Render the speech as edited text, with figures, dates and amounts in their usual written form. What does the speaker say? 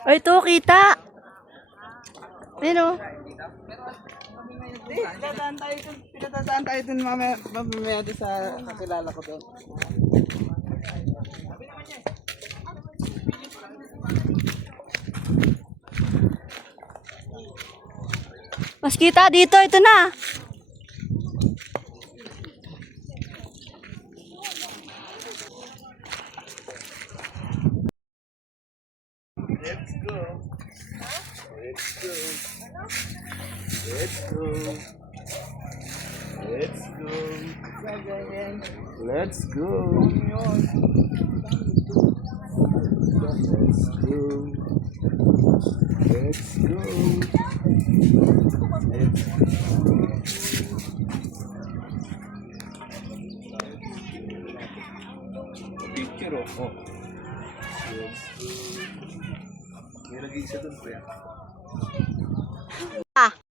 Ay, ito, kita. Ayun o. Pinatadaan tayo dun mamaya doon sa kakilala ko doon. Mas kita dito, ito na. Let's go. Let's go. Let's go. Let's go. Let's go. Let's go. Let's go. Picture oh. Let's go. May nag-iisa doon, kuya. Ah.